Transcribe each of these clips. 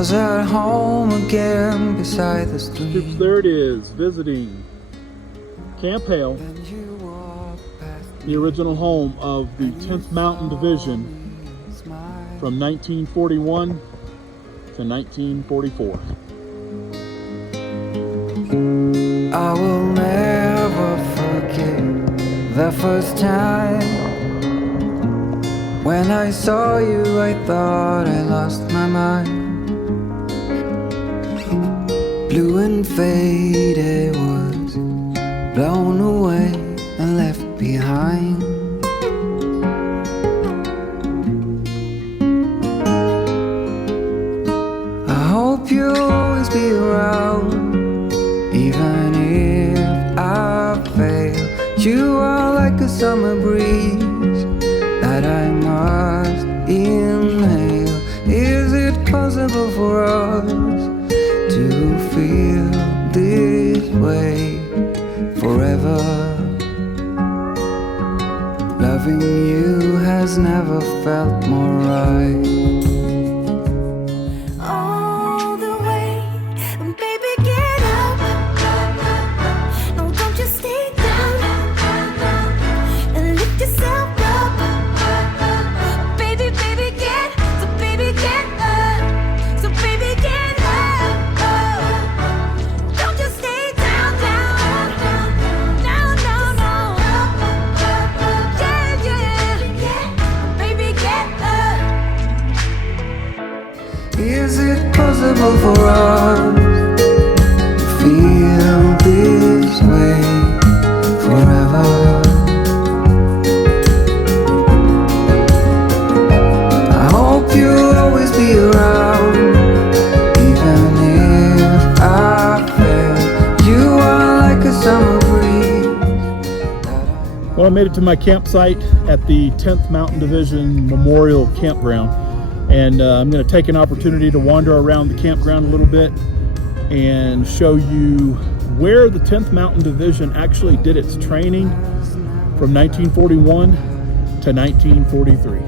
was at home again beside the stream. Stoops, there it is, visiting Camp Hale, the original home of the 10th Mountain Division from 1941 to 1944. I will never forget the first time when I saw you. I thought I lost my mind. Blue and faded, was blown away and left behind. I hope you'll always be around, even if I fail. You are like a summer breeze that I must inhale. Is it possible for us to feel this way forever? Loving you has never felt more right. Is it possible for us to feel this way forever? I hope you'll always be around, even if I fail. You are like a summer breeze. Well, I made it to my campsite at the 10th Mountain Division Memorial Campground. And I'm going to take an opportunity to wander around the campground a little bit and show you where the 10th Mountain Division actually did its training from 1941 to 1943.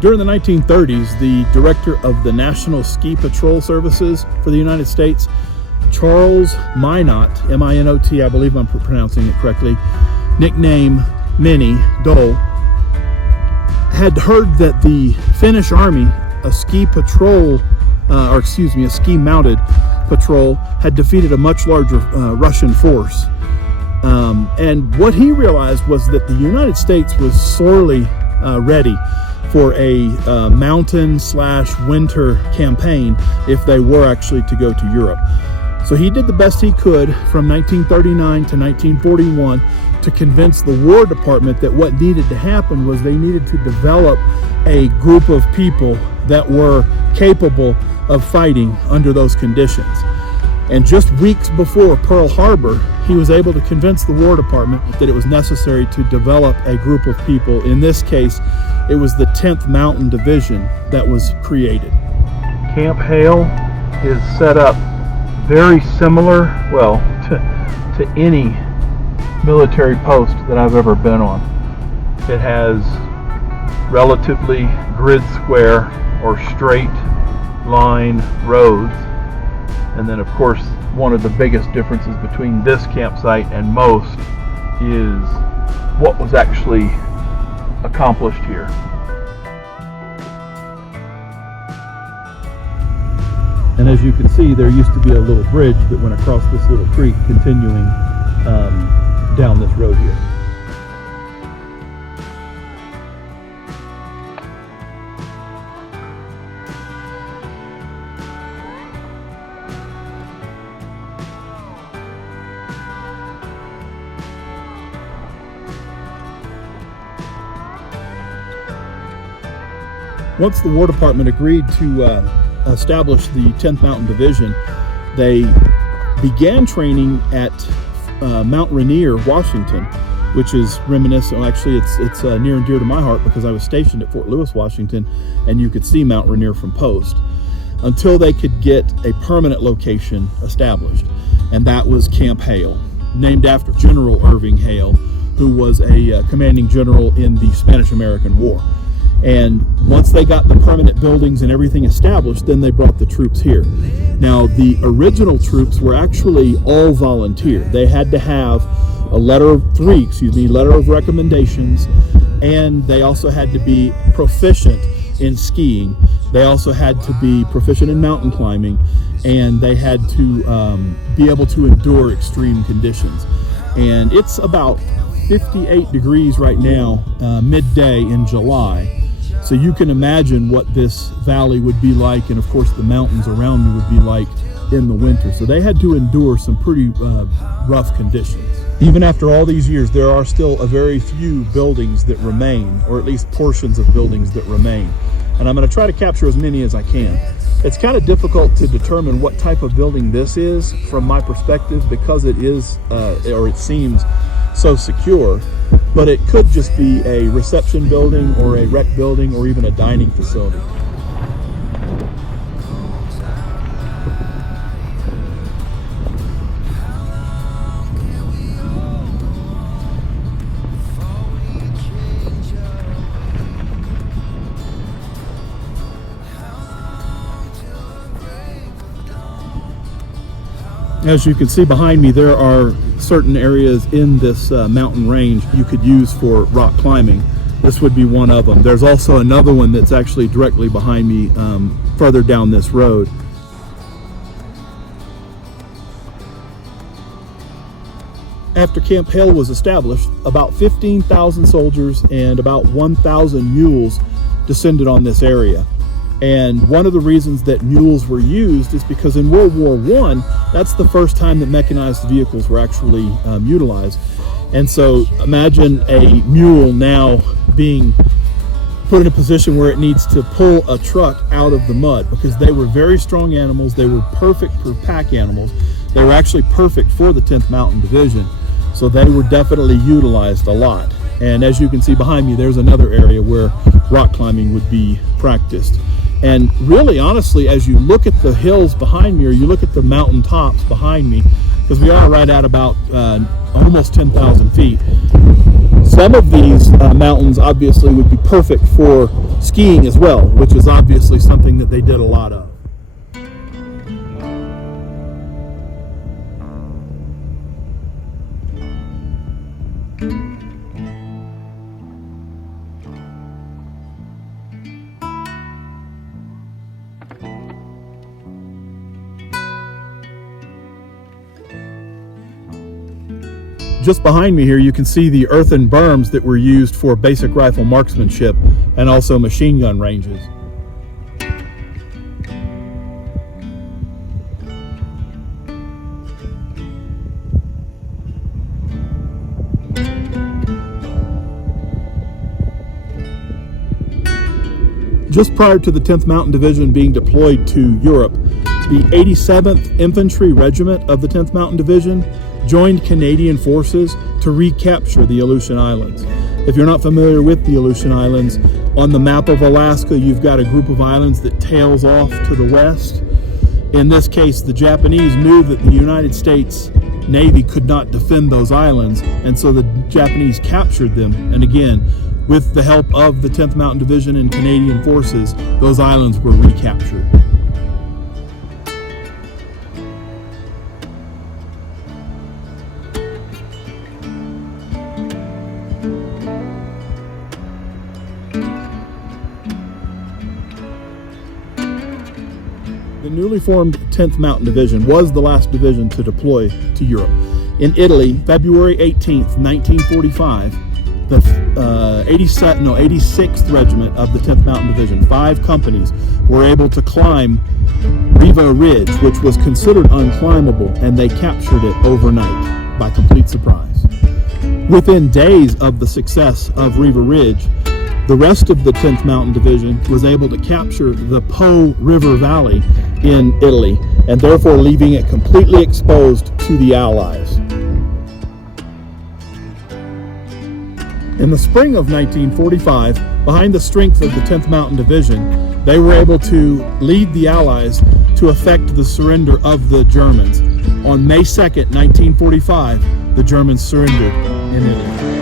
During the 1930s, the director of the National Ski Patrol Services for the United States, Charles Mntn, M-I-N-O-T, I believe I'm pronouncing it correctly, nicknamed Minnie Dole, had heard that the Finnish Army, a ski mounted patrol, had defeated a much larger Russian force. And what he realized was that the United States was sorely ready for a mountain/winter campaign if they were actually to go to Europe. So he did the best he could from 1939 to 1941 to convince the War Department that what needed to happen was they needed to develop a group of people that were capable of fighting under those conditions. And just weeks before Pearl Harbor, he was able to convince the War Department that it was necessary to develop a group of people. In this case, it was the 10th Mountain Division that was created. Camp Hale is set up very similar, well, to any military post that I've ever been on. It has relatively grid square or straight line roads. And then, of course, one of the biggest differences between this campsite and most is what was actually accomplished here. And as you can see, there used to be a little bridge that went across this little creek, continuing down this road here. Once the War Department agreed to establish the 10th Mountain Division, they began training at Mount Rainier, Washington, which is reminiscent. Well, actually, it's near and dear to my heart because I was stationed at Fort Lewis, Washington, and you could see Mount Rainier from post, until they could get a permanent location established, and that was Camp Hale, named after General Irving Hale, who was a commanding general in the Spanish-American War. And once they got the permanent buildings and everything established, then they brought the troops here. Now, the original troops were actually all volunteer. They had to have a letter of recommendations, and they also had to be proficient in skiing. They also had to be proficient in mountain climbing, and they had to be able to endure extreme conditions. And it's about 58 degrees right now, midday in July. So you can imagine what this valley would be like, and of course the mountains around me would be like in the winter. So they had to endure some pretty rough conditions. Even after all these years, there are still a very few buildings that remain, or at least portions of buildings that remain. And I'm going to try to capture as many as I can. It's kind of difficult to determine what type of building this is from my perspective, because it is, or it seems so secure, but it could just be a reception building or a rec building or even a dining facility. As you can see behind me, there are certain areas in this mountain range you could use for rock climbing. This would be one of them. There's also another one that's actually directly behind me further down this road. After Camp Hale was established, about 15,000 soldiers and about 1,000 mules descended on this area. And one of the reasons that mules were used is because in World War I, that's the first time that mechanized vehicles were actually utilized. And so imagine a mule now being put in a position where it needs to pull a truck out of the mud, because they were very strong animals. They were perfect for pack animals. They were actually perfect for the 10th Mountain Division. So they were definitely utilized a lot. And as you can see behind me, there's another area where rock climbing would be practiced. And really, honestly, as you look at the hills behind me, or you look at the mountain tops behind me, because we are right at about almost 10,000 feet, some of these mountains obviously would be perfect for skiing as well, which is obviously something that they did a lot of. Just behind me here, you can see the earthen berms that were used for basic rifle marksmanship and also machine gun ranges. Just prior to the 10th Mountain Division being deployed to Europe, the 87th Infantry Regiment of the 10th Mountain Division joined Canadian forces to recapture the Aleutian Islands. If you're not familiar with the Aleutian Islands, on the map of Alaska, you've got a group of islands that tails off to the west. In this case, the Japanese knew that the United States Navy could not defend those islands, and so the Japanese captured them. And again, with the help of the 10th Mountain Division and Canadian forces, those islands were recaptured. The newly formed 10th Mountain Division was the last division to deploy to Europe. In Italy, February 18th, 1945, the 86th Regiment of the 10th Mountain Division, 5 companies, were able to climb Riva Ridge, which was considered unclimbable, and they captured it overnight by complete surprise. Within days of the success of Riva Ridge, The rest of the 10th Mountain Division was able to capture the Po River Valley in Italy, and therefore leaving it completely exposed to the Allies. In the spring of 1945, behind the strength of the 10th Mountain Division, they were able to lead the Allies to effect the surrender of the Germans. On May 2nd, 1945, the Germans surrendered in Italy.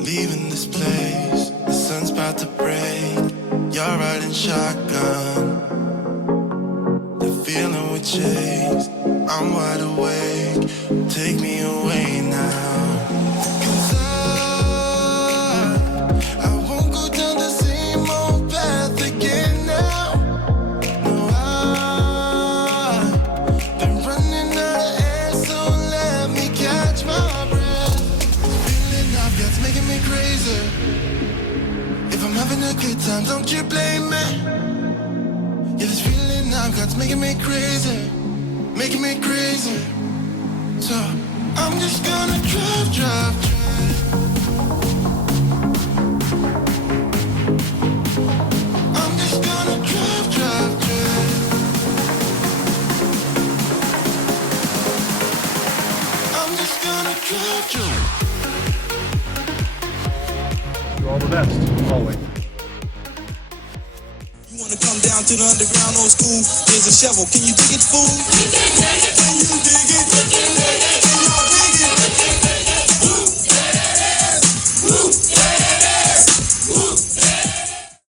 Leaving this place, the sun's about to break. You're riding shotgun, the feeling we chase. I'm wide awake, take me away now. 'Cause I won't go down the same old path again now. No, I've been running out of air, so let me catch my breath. Feeling I've got's making me crazy. If I'm having a good time, don't you blame me. Yeah, this feeling I've got's making me crazy, making me crazy. So I'm just gonna drive. I'm just gonna drive. I'm just gonna drive. All the best, always. You wanna come down to the underground old school? Here's a shovel, can you dig it, fool? Can you dig it?